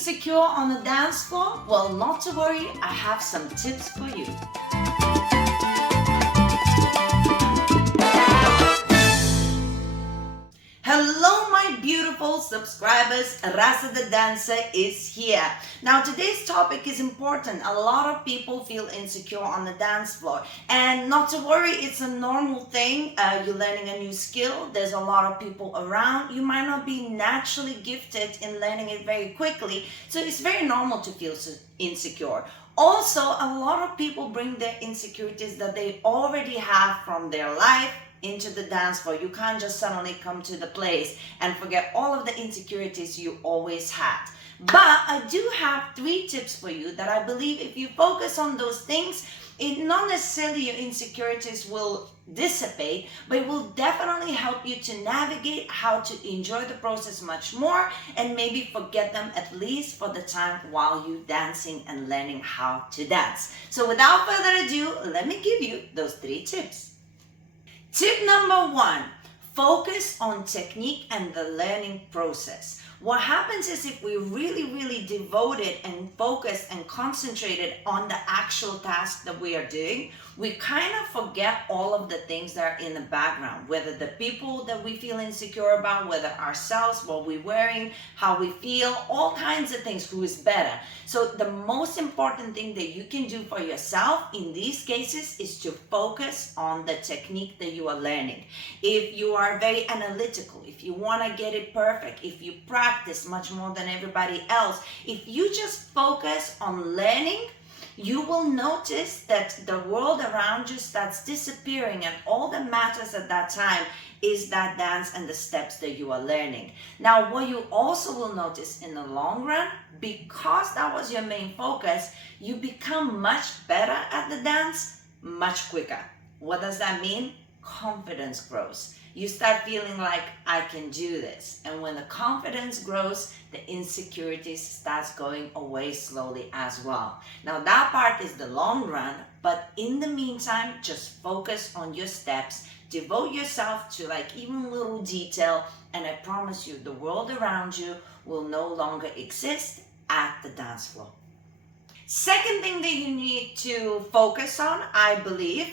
insecure on the dance floor? Well, not to worry, I have some tips for you. Hello, my beautiful subscribers. Rasa the dancer is here. Now, today's topic is important. A lot of people feel insecure on the dance floor. And not to worry, it's a normal thing. You're learning a new skill. There's a lot of people around. You might not be naturally gifted in learning it very quickly. So it's very normal to feel insecure. Also, a lot of people bring their insecurities that they already have from their life into the dance floor. You can't just suddenly come to the place and forget all of the insecurities you always had. But I do have 3 tips for you that I believe if you focus on those things, it not necessarily your insecurities will dissipate, but it will definitely help you to navigate how to enjoy the process much more and maybe forget them at least for the time while you dancing and learning how to dance. So without further ado, let me give you those 3 tips. Tip number 1, focus on technique and the learning process. What happens is if we really devoted and focused and concentrated on the actual task that we are doing, we kind of forget all of the things that are in the background, whether the people that we feel insecure about, whether ourselves, what we're wearing, how we feel, all kinds of things, who is better. So the most important thing that you can do for yourself in these cases is to focus on the technique that you are learning. If you are very analytical, if you want to get it perfect, if you practice much more than everybody else, if you just focus on learning, you will notice that the world around you starts disappearing, and all that matters at that time is that dance and the steps that you are learning. Now, what you also will notice in the long run, because that was your main focus, you become much better at the dance much quicker. What does that mean? Confidence grows. You start feeling like, I can do this. And when the confidence grows, the insecurities starts going away slowly as well. Now that part is the long run, but in the meantime, just focus on your steps, devote yourself to like even little detail, and I promise you, the world around you will no longer exist at the dance floor. Second thing that you need to focus on, I believe,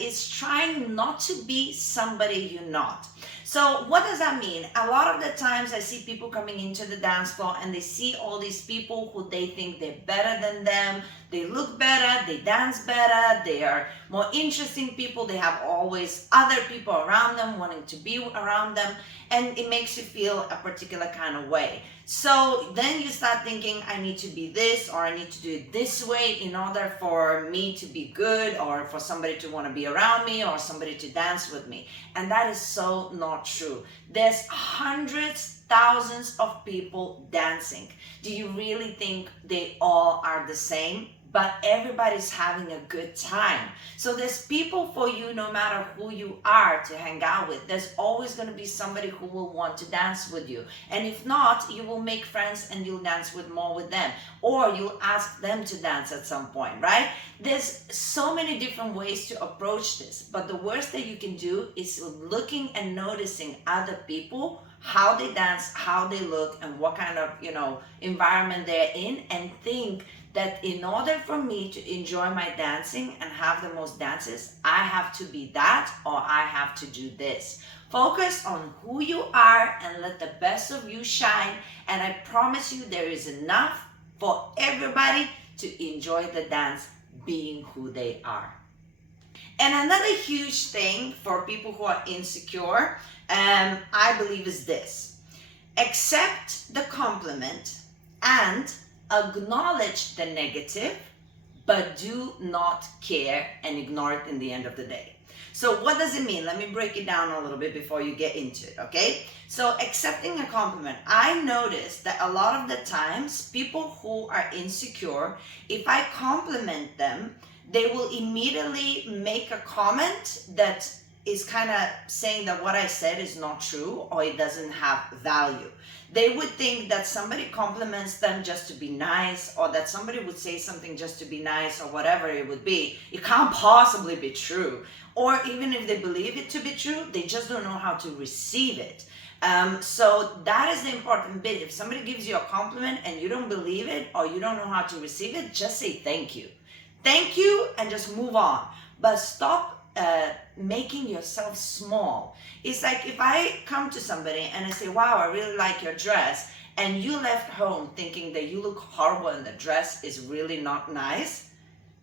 is trying not to be somebody you're not. So what does that mean? A lot of the times I see people coming into the dance floor and they see all these people who they think they're better than them, they look better, they dance better, they are more interesting people, they have always other people around them wanting to be around them, and it makes you feel a particular kind of way. So then you start thinking, I need to be this, or I need to do it this way in order for me to be good, or for somebody to want to be around me, or somebody to dance with me. And that is so not true. There's hundreds, thousands of people dancing. Do you really think they all are the same? But everybody's having a good time. So there's people for you no matter who you are to hang out with. There's always going to be somebody who will want to dance with you. And if not, you will make friends and you'll dance more with them. Or you'll ask them to dance at some point, right? There's so many different ways to approach this. But the worst that you can do is looking and noticing other people, how they dance, how they look, and what kind of, environment they're in, and think that in order for me to enjoy my dancing and have the most dances, I have to be that, or I have to do this. Focus on who you are and let the best of you shine, and I promise you there is enough for everybody to enjoy the dance being who they are. And another huge thing for people who are insecure, I believe, is this: accept the compliment and acknowledge the negative, but do not care and ignore it in the end of the day. So what does it mean? Let me break it down a little bit before you get into it, okay? So accepting a compliment. I noticed that a lot of the times people who are insecure, if I compliment them, they will immediately make a comment that is kind of saying that what I said is not true, or it doesn't have value. They would think that somebody compliments them just to be nice, or that somebody would say something just to be nice, or whatever it would be. It can't possibly be true. Or even if they believe it to be true, they just don't know how to receive it. So that is the important bit. If somebody gives you a compliment and you don't believe it or you don't know how to receive it, just say thank you. Thank you and just move on. But stop making yourself small. It's like if I come to somebody and I say, wow, I really like your dress, and you left home thinking that you look horrible and the dress is really not nice,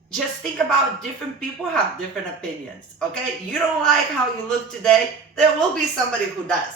just think about different people have different opinions, okay? You don't like how you look today, there will be somebody who does.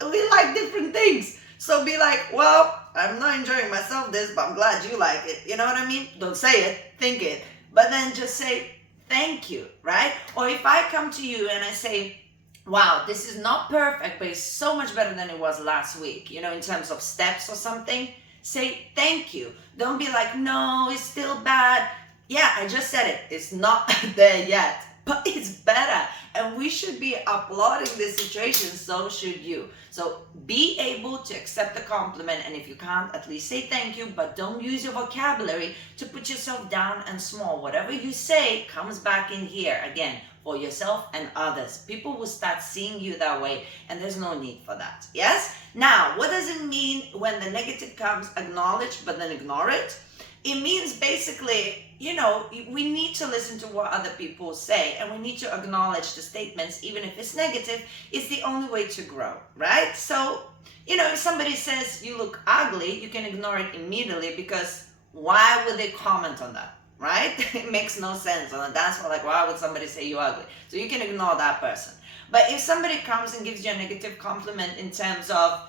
We like different things. So be like, well, I'm not enjoying myself this, but I'm glad you like it. You know what I mean? Don't say it, think it. But then just say, thank you, right? Or if I come to you and I say, wow, this is not perfect, but it's so much better than it was last week, you know, in terms of steps or something, say thank you. Don't be like, no, it's still bad. Yeah, I just said it. It's not there yet, but it's better. And we should be applauding this situation, so should you. So be able to accept the compliment, and if you can't, at least say thank you, but don't use your vocabulary to put yourself down and small. Whatever you say comes back in here again for yourself and others. People will start seeing you that way, and there's no need for that. Yes? Now, what does it mean when the negative comes? Acknowledge, but then ignore it. It means basically, you know, we need to listen to what other people say, and we need to acknowledge the statements, even if it's negative. It's the only way to grow, right? So, you know, if somebody says you look ugly, you can ignore it immediately, because why would they comment on that, right? It makes no sense. On a dance floor, like, why would somebody say you ugly? So you can ignore that person. But if somebody comes and gives you a negative compliment in terms of,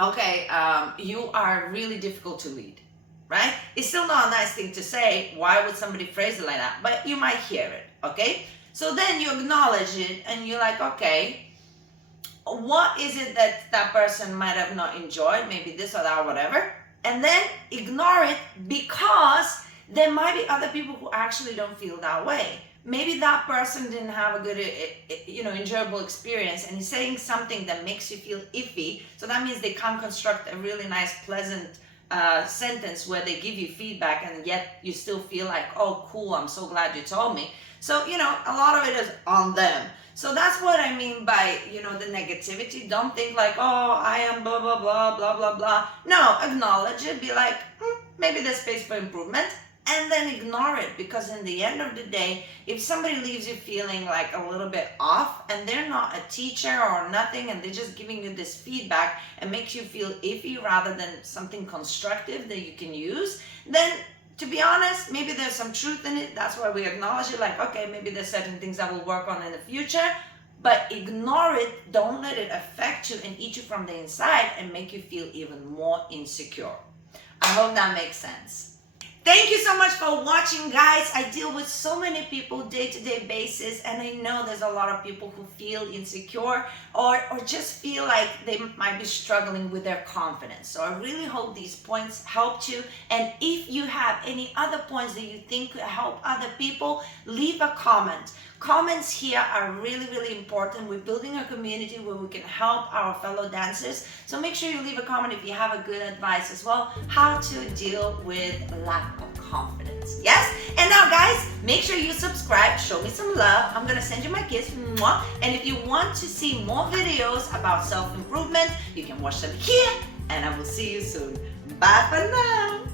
okay, you are really difficult to lead, right? It's still not a nice thing to say. Why would somebody phrase it like that? But you might hear it, okay? So then you acknowledge it and you're like, okay, what is it that that person might have not enjoyed? Maybe this or that or whatever. And then ignore it, because there might be other people who actually don't feel that way. Maybe that person didn't have a good, you know, enjoyable experience, and he's saying something that makes you feel iffy. So that means they can't construct a really nice, pleasant sentence where they give you feedback, and yet you still feel like, oh, cool, I'm so glad you told me. So, you know, a lot of it is on them. So that's what I mean by, you know, the negativity. Don't think like, oh, I am blah, blah, blah, blah, blah, blah. No, acknowledge it. Be like, maybe there's space for improvement. And then ignore it, because in the end of the day, if somebody leaves you feeling like a little bit off, and they're not a teacher or nothing, and they're just giving you this feedback and makes you feel iffy rather than something constructive that you can use, then to be honest, maybe there's some truth in it. That's why we acknowledge it, like, okay, maybe there's certain things I will work on in the future, but ignore it. Don't let it affect you and eat you from the inside and make you feel even more insecure. I hope that makes sense. Thank you so much for watching, guys. I deal with so many people day-to-day basis, and I know there's a lot of people who feel insecure or just feel like they might be struggling with their confidence. So I really hope these points helped you. And if you have any other points that you think could help other people, leave a comment. Comments here are really, really important. We're building a community where we can help our fellow dancers. So make sure you leave a comment if you have a good advice as well, how to deal with lack of confidence. Yes? And now, guys, make sure you subscribe. Show me some love. I'm going to send you my kiss. Mwah. And if you want to see more videos about self-improvement, you can watch them here. And I will see you soon. Bye for now.